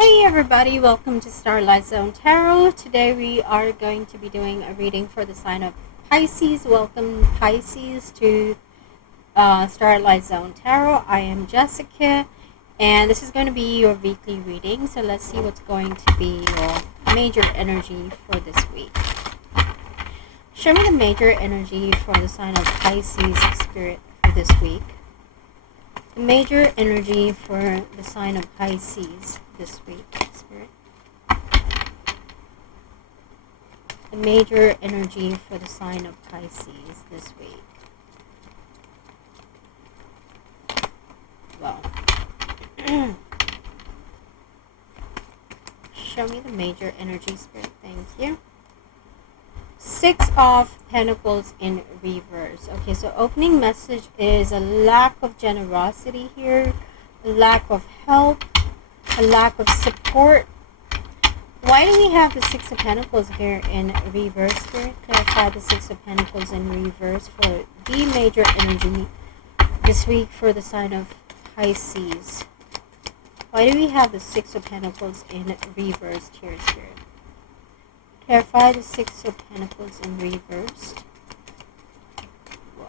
Hey everybody, welcome to Starlight Zone Tarot. Today we are going to be doing a reading for the sign of Pisces. Welcome Pisces to Starlight Zone Tarot. I am Jessica and this is going to be your weekly reading. So let's see what's going to be your major energy for this week. Show me the major energy for the sign of Pisces Spirit for this week. The major energy for the sign of Pisces this week, Spirit. The major energy for the sign of Pisces this week. Well, show me the major energy, Spirit. Thank you. Six of Pentacles in reverse. Okay, so opening message is a lack of generosity here, a lack of help, a lack of support. Why do we have the Six of Pentacles here in reverse, Spirit? Clarify the Six of Pentacles in reverse for the major energy this week for the sign of Pisces. Why do we have the Six of Pentacles in reverse here, Spirit? Clarify the Six of Pentacles in reversed. Wow.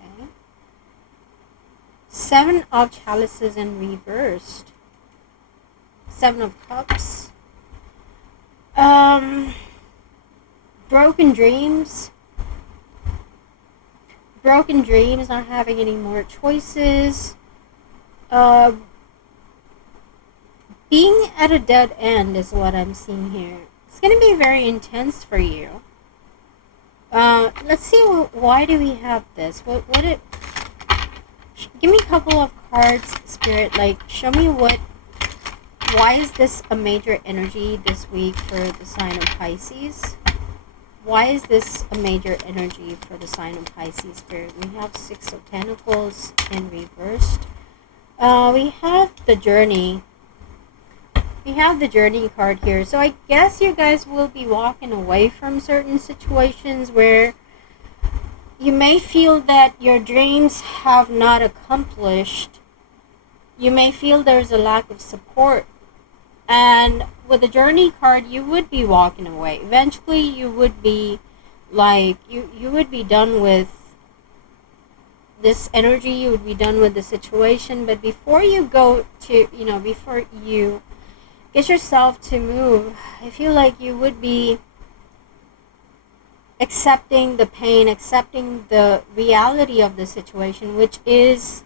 Okay. Seven of Chalices in reversed. Seven of Cups. Broken dreams. Broken dreams, not having any more choices. Being at a dead end is what I'm seeing here. It's going to be very intense for you. Let's see, why do we have this? Give me a couple of cards, Spirit. Like, show me why is this a major energy this week for the sign of Pisces? Why is this a major energy for the sign of Pisces, Spirit? We have Six of Pentacles in reversed. We have the Journey. We have the Journey card here. So I guess you guys will be walking away from certain situations where you may feel that your dreams have not accomplished. You may feel there's a lack of support. And with the Journey card, you would be walking away. Eventually, you would be like, you would be done with this energy. You would be done with the situation. But before you go to, before you get yourself to move, I feel like you would be accepting the pain, accepting the reality of the situation, which is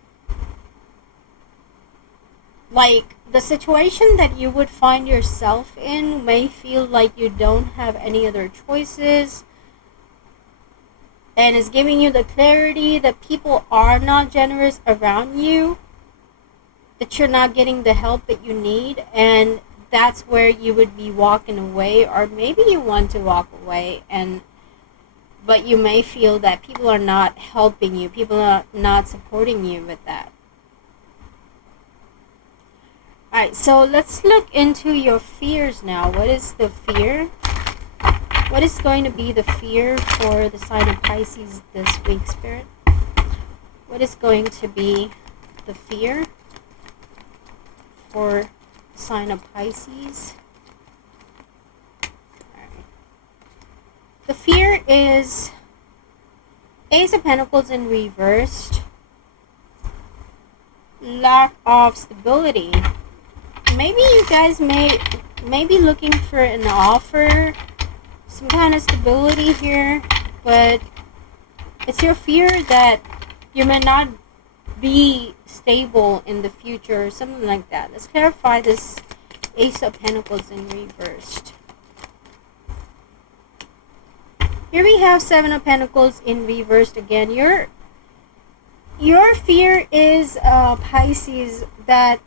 like the situation that you would find yourself in may feel like you don't have any other choices, and is giving you the clarity that people are not generous around you, that you're not getting the help that you need, and that's where you would be walking away. Or maybe you want to walk away, but you may feel that people are not helping you, people are not supporting you with that. Alright, so let's look into your fears now. What is the fear? What is going to be the fear for the sign of Pisces this week, Spirit? What is going to be the fear for the sign of Pisces? Alright. The fear is Ace of Pentacles in reversed. Lack of stability. Maybe you guys may be looking for an offer, some kind of stability here, but it's your fear that you may not be stable in the future or something like that. Let's clarify this Ace of Pentacles in reversed. Here we have Seven of Pentacles in reversed again. Your fear is, Pisces, that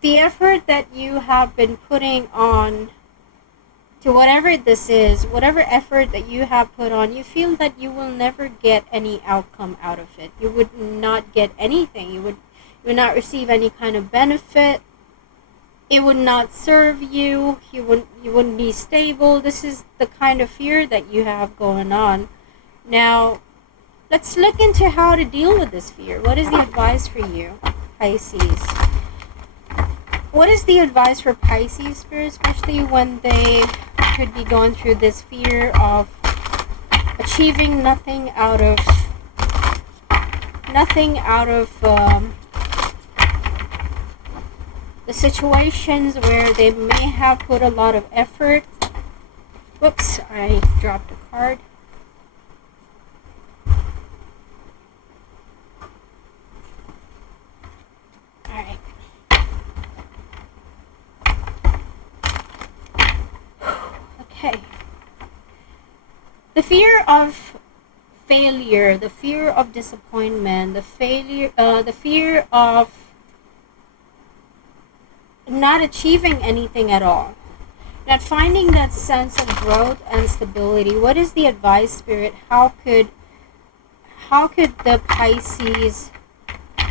the effort that you have been putting on to whatever this is, whatever effort that you have put on, you feel that you will never get any outcome out of it. You would not get anything. You would not receive any kind of benefit. It would not serve you. You wouldn't be stable. This is the kind of fear that you have going on. Now, let's look into how to deal with this fear. What is the advice for you, Pisces? What is the advice for Pisces spirit, especially when they could be going through this fear of achieving nothing out of the situations where they may have put a lot of effort. Whoops, I dropped a card. Alright. Okay. The fear of failure, the fear of disappointment, the fear of not achieving anything at all, not finding that sense of growth and stability. What is the advice, Spirit? How could the Pisces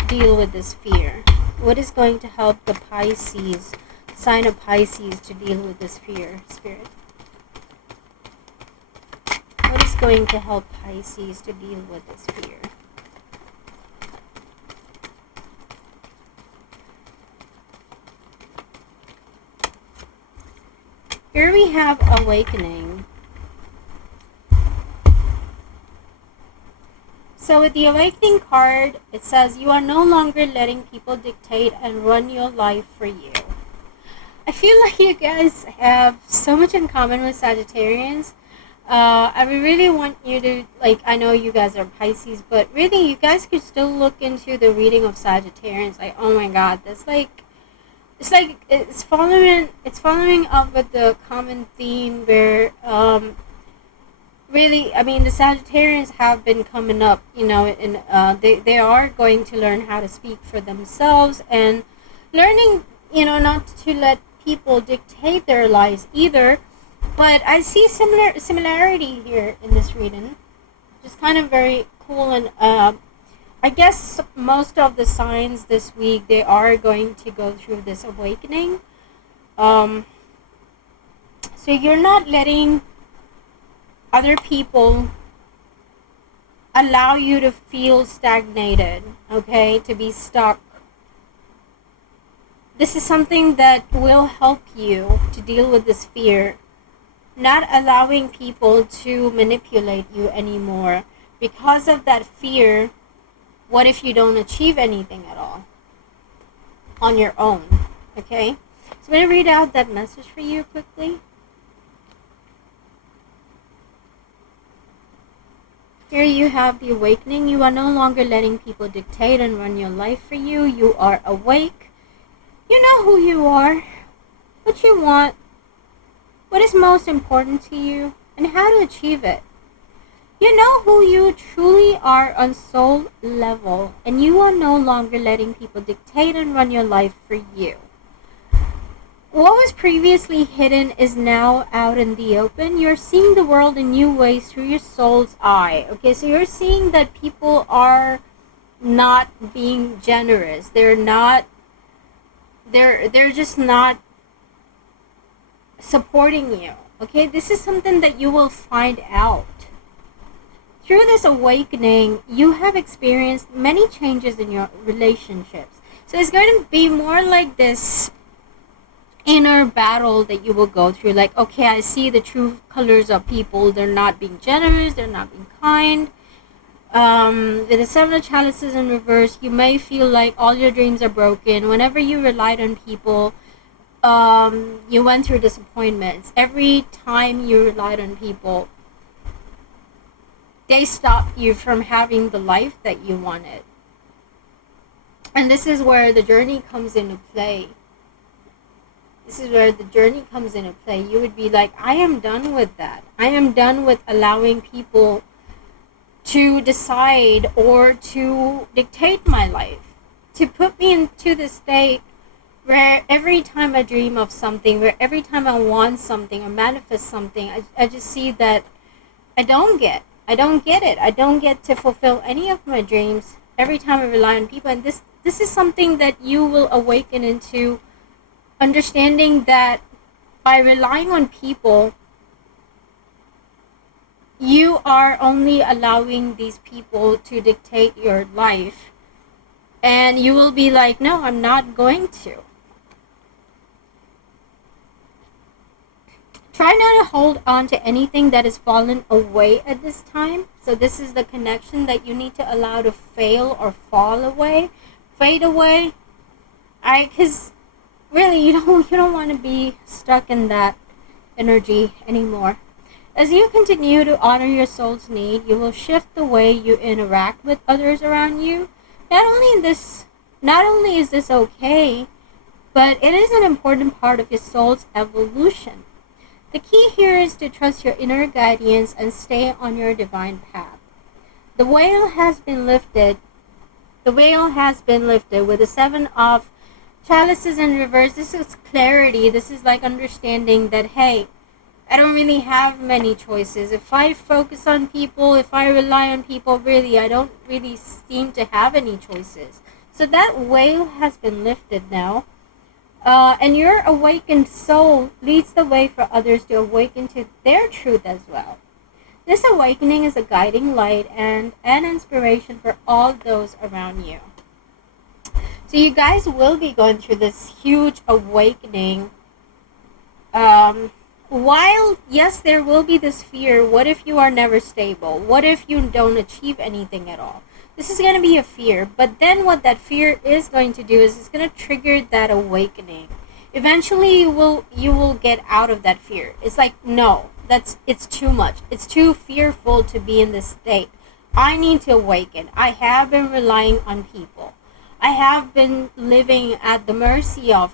deal with this fear? What is going to help the Pisces, sign of Pisces, to deal with this fear, Spirit? What is going to help Pisces to deal with this fear? Here we have awakening. So with the awakening card, it says you are no longer letting people dictate and run your life for you. I feel like you guys have so much in common with Sagittarians. I really want you to, like, I know you guys are Pisces, but really you guys could still look into the reading of Sagittarians. Like, oh my god, that's like, it's following up with the common theme where really, I mean, the Sagittarians have been coming up, you know, and they are going to learn how to speak for themselves and learning, you know, not to let people dictate their lives either. But I see similarity here in this reading, just kind of very cool. And I guess most of the signs this week, they are going to go through this awakening. So you're not letting other people allow you to feel stagnated, okay, to be stuck. This is something that will help you to deal with this fear. Not allowing people to manipulate you anymore. Because of that fear, what if you don't achieve anything at all on your own? Okay? So I'm going to read out that message for you quickly. Here you have the awakening. You are no longer letting people dictate and run your life for you. You are awake. You know who you are, what you want, what is most important to you, and how to achieve it. You know who you truly are on soul level, and you are no longer letting people dictate and run your life for you. What was previously hidden is now out in the open. You're seeing the world in new ways through your soul's eye. Okay, so you're seeing that people are not being generous. They're just not supporting you. Okay, this is something that you will find out. Through this awakening, you have experienced many changes in your relationships. So it's going to be more like this inner battle that you will go through. Like, okay, I see the true colors of people. They're not being generous. They're not being kind. With the Seven of Chalices in reverse, you may feel like all your dreams are broken. Whenever you relied on people, you went through disappointments. Every time you relied on people, they stopped you from having the life that you wanted. And this is where the journey comes into play. You would be like, I am done with that. I am done with allowing people to decide or to dictate my life, to put me into the state where every time I dream of something, where every time I want something or manifest something, I just see that I don't get it. I don't get to fulfill any of my dreams every time I rely on people. And this is something that you will awaken into, understanding that by relying on people, you are only allowing these people to dictate your life. And you will be like, no, I'm not going to. Try not to hold on to anything that has fallen away at this time. So this is the connection that you need to allow to fail or fall away, fade away. Alright, because really you don't want to be stuck in that energy anymore. As you continue to honor your soul's need, you will shift the way you interact with others around you. Not only is this okay, but it is an important part of your soul's evolution. The key here is to trust your inner guidance and stay on your divine path. The veil has been lifted. The veil has been lifted with the 7 of chalices in reverse. This is clarity. This is like understanding that, hey, I don't really have many choices. If I focus on people, if I rely on people, really, I don't really seem to have any choices. So that veil has been lifted now. And your awakened soul leads the way for others to awaken to their truth as well. This awakening is a guiding light and an inspiration for all those around you. So you guys will be going through this huge awakening. While, yes, there will be this fear, what if you are never stable? What if you don't achieve anything at all? This is going to be a fear, but then what that fear is going to do is it's going to trigger that awakening. Eventually you will get out of that fear. It's like, no, it's too much. It's too fearful to be in this state. I need to awaken. I have been relying on people. I have been living at the mercy of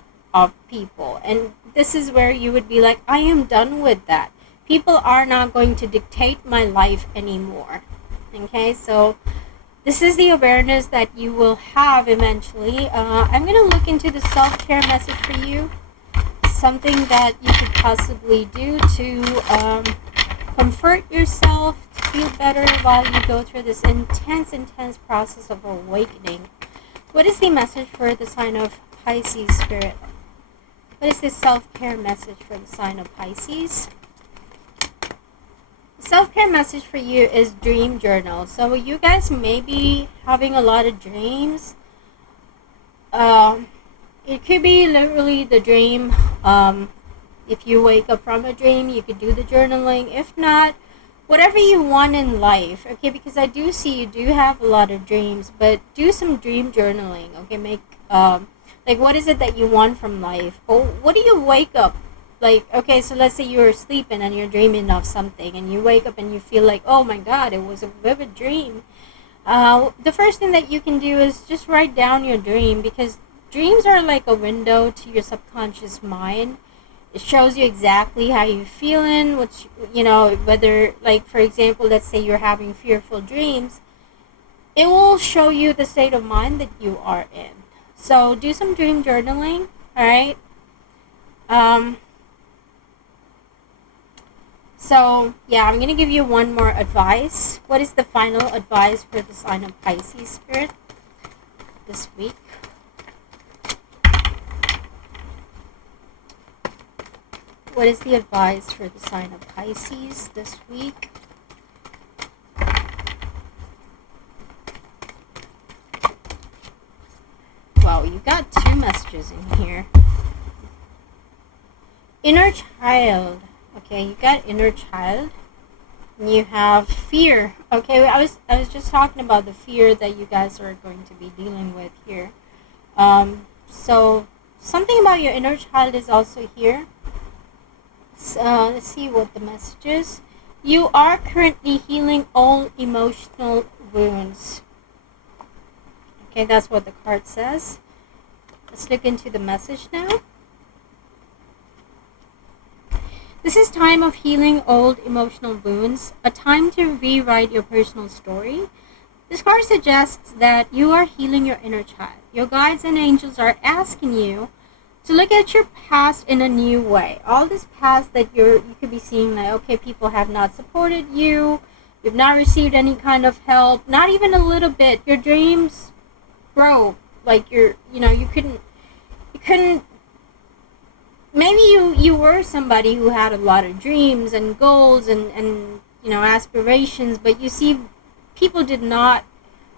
people, and this is where you would be like, I am done with that. People are not going to dictate my life anymore. Okay, so this is the awareness that you will have eventually. I'm going to look into the self-care message for you. Something that you could possibly do to comfort yourself, to feel better while you go through this intense process of awakening. What is the message for the sign of Pisces, Spirit? What is the self-care message for the sign of Pisces? Self-care message for you is dream journal. So you guys may be having a lot of dreams. It could be literally the dream. If you wake up from a dream, you could do the journaling. If not, whatever you want in life. Okay, because I do see you do have a lot of dreams, but do some dream journaling. Okay, make like, what is it that you want from life? Or what do you wake up? Like, okay, so let's say you're sleeping and you're dreaming of something, and you wake up and you feel like, oh my god, it was a vivid dream. The first thing that you can do is just write down your dream, because dreams are like a window to your subconscious mind. It shows you exactly how you're feeling, which, whether, like, for example, let's say you're having fearful dreams, it will show you the state of mind that you are in. So do some dream journaling, alright? So, yeah, I'm going to give you one more advice. What is the final advice for the sign of Pisces, Spirit, this week? What is the advice for the sign of Pisces this week? Wow, you got 2 messages in here. Inner child. Okay, you got inner child. And you have fear. Okay, I was just talking about the fear that you guys are going to be dealing with here. So something about your inner child is also here. Let's see what the message is. You are currently healing all emotional wounds. Okay, that's what the card says. Let's look into the message now. This is time of healing old emotional wounds, a time to rewrite your personal story. This card suggests that you are healing your inner child. Your guides and angels are asking you to look at your past in a new way. All this past that you could be seeing, like, okay, people have not supported you, you've not received any kind of help, not even a little bit. Your dreams broke. Like, you couldn't. Maybe you were somebody who had a lot of dreams and goals and aspirations, but you see, people did not,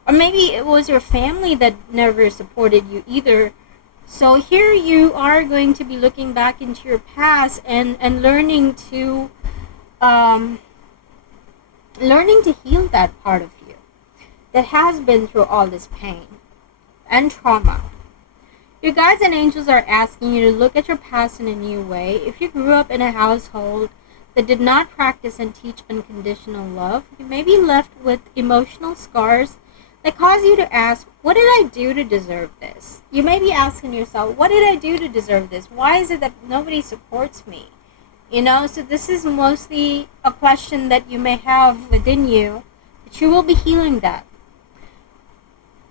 or maybe it was your family that never supported you either. So here you are going to be looking back into your past and um, learning to heal that part of you that has been through all this pain and trauma. Your guides and angels are asking you to look at your past in a new way. If you grew up in a household that did not practice and teach unconditional love, you may be left with emotional scars that cause you to ask, what did I do to deserve this? You may be asking yourself, what did I do to deserve this? Why is it that nobody supports me? So this is mostly a question that you may have within you, but you will be healing that.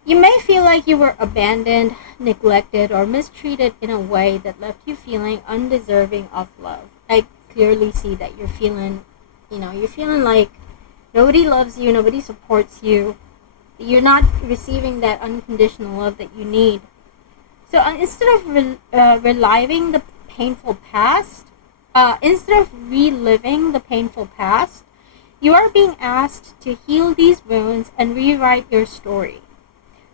You may feel like you were abandoned, neglected, or mistreated in a way that left you feeling undeserving of love. I clearly see that you're feeling like nobody loves you, nobody supports you. You're not receiving that unconditional love that you need. So instead of reliving the painful past, instead of reliving the painful past, you are being asked to heal these wounds and rewrite your story.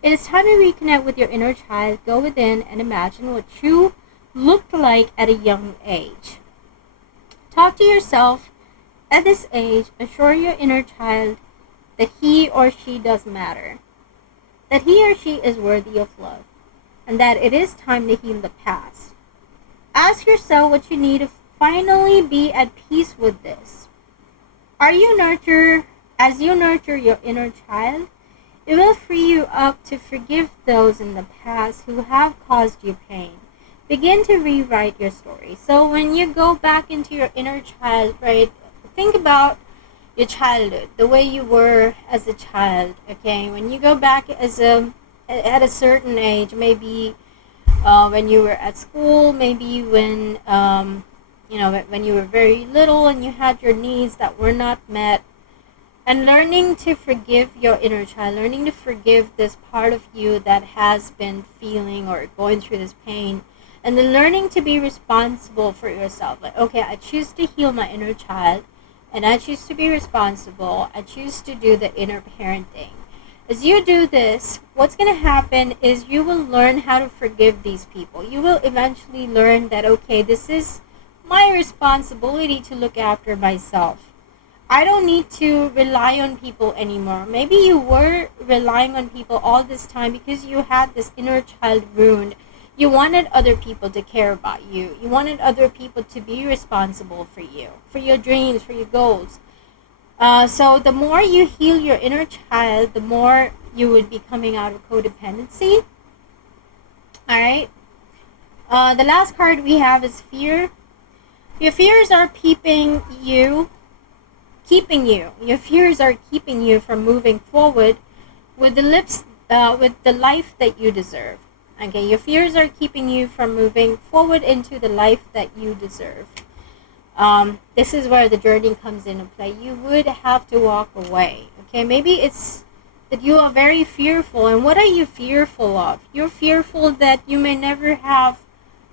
It is time to reconnect with your inner child. Go within and imagine what you looked like at a young age. Talk to yourself at this age. Assure your inner child that he or she does matter, that he or she is worthy of love, and that it is time to heal the past. Ask yourself what you need to finally be at peace with this. As you nurture your inner child, it will free you up to forgive those in the past who have caused you pain. Begin to rewrite your story. So when you go back into your inner child, right, think about your childhood, the way you were as a child, okay? When you go back at a certain age, maybe when you were at school, maybe when you were very little and you had your needs that were not met, and learning to forgive your inner child, learning to forgive this part of you that has been feeling or going through this pain, and then learning to be responsible for yourself. Like, okay, I choose to heal my inner child, and I choose to be responsible. I choose to do the inner parenting. As you do this, what's going to happen is you will learn how to forgive these people. You will eventually learn that, okay, this is my responsibility to look after myself. I don't need to rely on people anymore. Maybe you were relying on people all this time because you had this inner child wound. You wanted other people to care about you. You wanted other people to be responsible for you, for your dreams, for your goals. So the more you heal your inner child, the more you would be coming out of codependency. Alright? The last card we have is fear. Your fears are keeping you. Your fears are keeping you from moving forward with the life that you deserve. Okay, your fears are keeping you from moving forward into the life that you deserve. This is where the journey comes into play. You would have to walk away. Okay, maybe it's that you are very fearful. And what are you fearful of? You're fearful that you may never have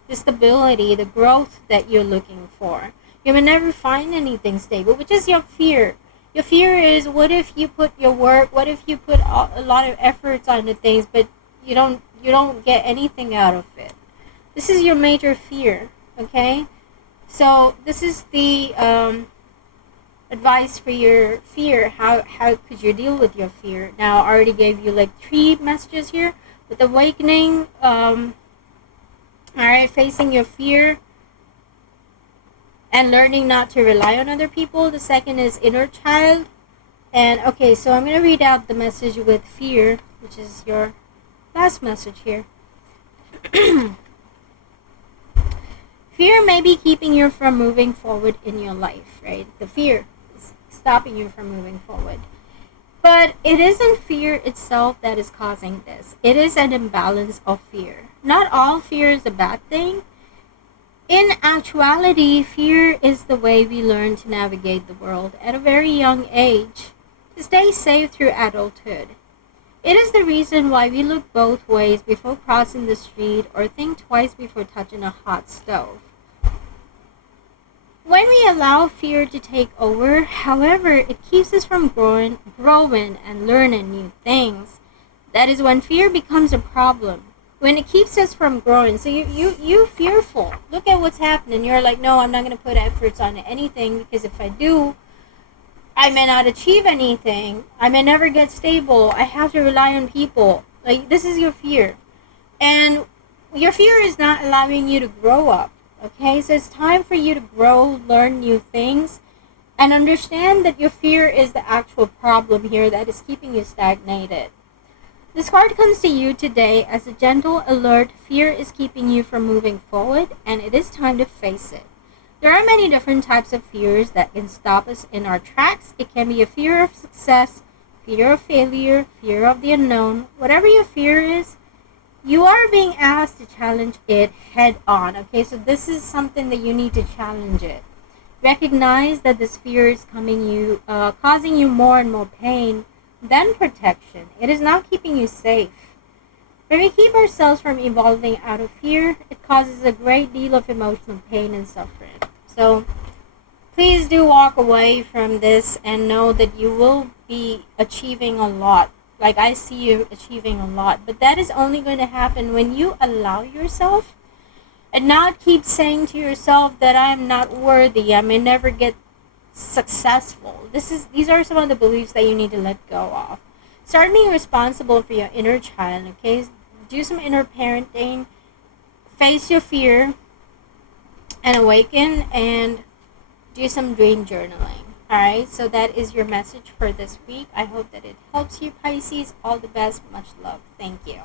the stability, the growth that you're looking for. You may never find anything stable, which is your fear. Your fear is, what if you put your work, what if you put a lot of efforts onto things, but you don't get anything out of it. This is your major fear, okay? So this is the advice for your fear. How could you deal with your fear? Now, I already gave you like 3 messages here. With awakening, alright, facing your fear, and learning not to rely on other people. The second is inner child. And okay, so I'm going to read out the message with fear, which is your last message here. Fear may be keeping you from moving forward in your life, right? The fear is stopping you from moving forward. But it isn't fear itself that is causing this. It is an imbalance of fear. Not all fear is a bad thing. In actuality, fear is the way we learn to navigate the world at a very young age to stay safe through adulthood. It is the reason why we look both ways before crossing the street or think twice before touching a hot stove. When we allow fear to take over, however, it keeps us from growing and learning new things. That is when fear becomes a problem. when it keeps us from growing. So you fearful. Look at what's happening. You're like, no, I'm not going to put efforts on anything, because if I do, I may not achieve anything. I may never get stable. I have to rely on people. Like, this is your fear. And your fear is not allowing you to grow up. Okay? So it's time for you to grow, learn new things, and understand that your fear is the actual problem here that is keeping you stagnated. This card comes to you today as a gentle alert. Fear is keeping you from moving forward, and it is time to face it. There are many different types of fears that can stop us in our tracks. It can be a fear of success, fear of failure, fear of the unknown. Whatever your fear is, you are being asked to challenge it head on. Okay, so this is something that you need to challenge it. Recognize that this fear is causing you more and more pain than protection. It is not keeping you safe. When we keep ourselves from evolving out of fear, it causes a great deal of emotional pain and suffering. So please do walk away from this and know that you will be achieving a lot. Like, I see you achieving a lot. But that is only going to happen when you allow yourself and not keep saying to yourself that I am not worthy, I may never get successful. These are some of the beliefs that you need to let go of. Start being responsible for your inner child, okay? Do some inner parenting, face your fear, and awaken, and do some dream journaling. Alright, so that is your message for this week. I hope that it helps you, Pisces. All the best. Much love. Thank you.